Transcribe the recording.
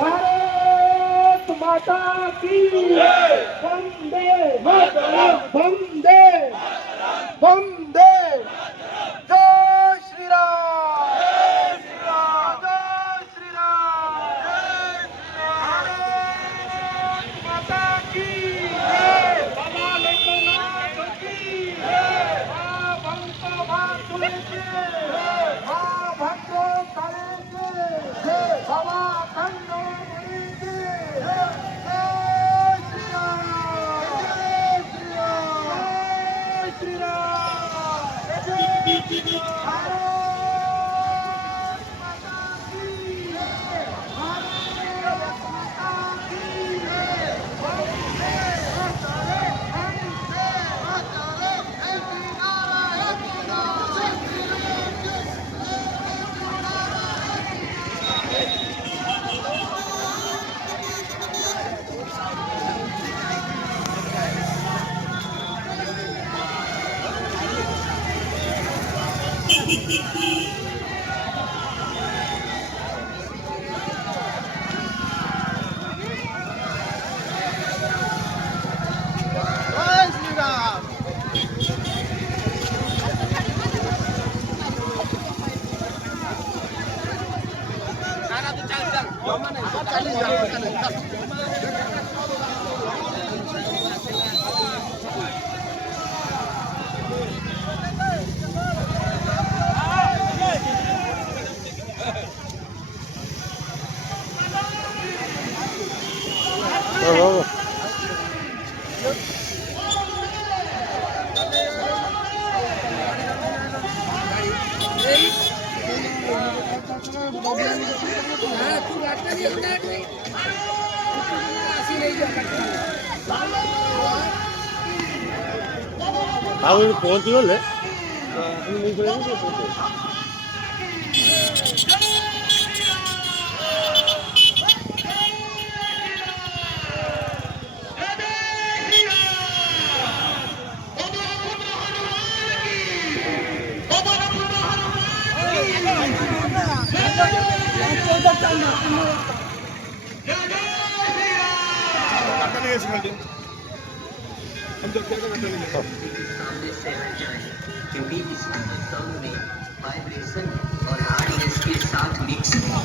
भारत माता की वंदे वंदे वंदे जय श्रीराम जय श्रीराम भारत माता की बाबा लोकनाथ की भक्त भातुलेचे भक्त काळेचे बाबा खंड मुलीचे जय श्रीराम जय श्रीराम जय श्रीराम पहुंच ले सामने से हट जाए क्योंकि इस सॉन्ग में वाइब्रेशन और हार्डनेस के साथ मिक्स है।